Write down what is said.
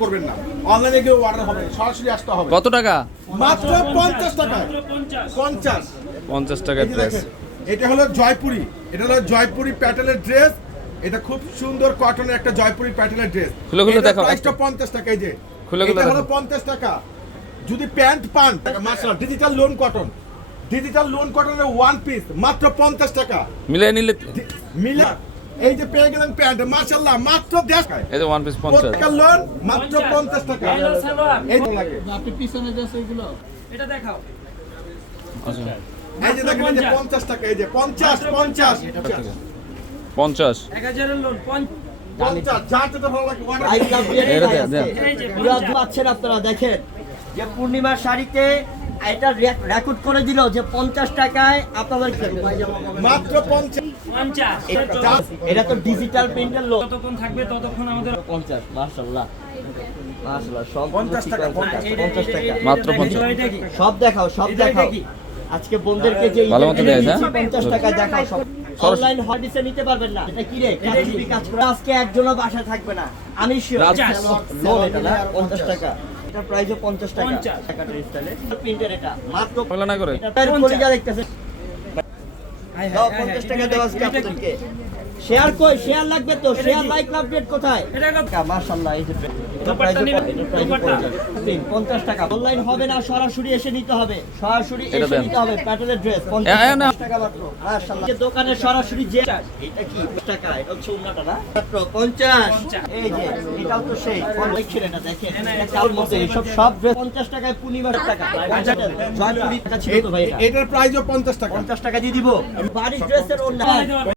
করবেন না। অনলাইনে গিয়ে অর্ডার হবে সরাসরি আসতে হবে। কত টাকা? মাত্র পঞ্চাশ টাকা পঞ্চাশ। পঞ্চাশ টাকার এই ড্রেস এটা হলো জয়পুরি। এটা হলো জয়পুরি প্যাটেলের ড্রেস এটা খুব সুন্দর কটনের একটা জয়পুরি প্যাটেলের ড্রেস খুলে খুলে দেখাও, প্রাইসটা পঞ্চাশ টাকা এই যে। খুলে খুলে হলো পঞ্চাশ টাকা। যদি প্যান্ট পান marshal digital loan cotton digital loan কটনের ওয়ান পিস মাত্র পঞ্চাশ টাকা। মিলে নিলে মিলে এই যে পেয়ে গেলেন প্যান্ট মাত্র এই যে ওয়ান পিস পঞ্চাশ। প্রত্যেকের লোন মাত্র পঞ্চাশ। টাকা। এই লাগে আপনি পিছনে এটা দেখাও। আচ্ছা। এই যে দেখেন যে পঞ্চাশ টাকা এই যে পঞ্চাশ পঞ্চাশ। পঞ্চাশ। এক হাজারের লোন পঞ্চাশ যা যেটা ভালো লাগে order আই লাভ ইউ এটা দেন, দেন। এই যে পুরো আপনারা দেখেন। যে পূর্ণিমার শাড়িতে এটা রেকর্ড করে দিল যে পঞ্চাশ টাকায় আপনাদের মাত্র পঞ্চাশ। এটা তো ডিজিটাল প্রিন্টের লোক। যতক্ষণ থাকবে ততক্ষণ আমাদের পঞ্চাশ মার্শাল্লাহ মার্শাল্লাহ সব পঞ্চাশ টাকা, পঞ্চাশ এটা- পঞ্চাশ এটা- টাকা। মাত্র পঞ্চাশ। সব দেখাও সব দেখাও কি? আজকে বোনদেরকে যে ভালো মতো দেয়? পঞ্চাশ টাকা দেখা অনলাইন হডিসে নিতে পারবেন না। এটা কি রে? কাজ কাজ করে। আজকে একজনও বাসায় থাকবে না। আমি শিওর লোন এটা না? পঞ্চাশ টাকা। এটা প্রাইসও পঞ্চাশ টাকা। টাকাটার স্টাইলে প্রিন্টার এটা মাত্র না করে। এটা প্রায় দেখতেছে। দাও পঞ্চাশ টাকা দেওয়া আজকে আপনাদেরকে। শেয়ার কই? শেয়ার লাগবে তো? শেয়ার লাইক রেট কোথায়? মাশাআল্লাহ এই যে এটা দোপাট্টা নিবেন? দোপাট্টা? 50 টাকা। অনলাইন হবে না সরাসরি এসে নিতে হবে। সরাসরি এসে নিতে হবে প্যাটেলের ড্রেস 50 টাকা মাত্র। মাশাআল্লাহ। যে দোকানে সরাসরি যে এটা কি? 20 টাকা এটা হচ্ছে উন্নাটা না? মাত্র 50 এই যে এটাও তো সেই। দেখছেন এটা দেখেন। এটা কার মধ্যে এইসব সব ড্রেস 50 টাকায় পূর্ণিমার টাকা। জয়পুরি টাকা। ছিল তো ভাই এটার প্রাইসও পঞ্চাশ টাকা। 50 টাকা দিয়ে দিব। বাড়ির ড্রেসের অন্য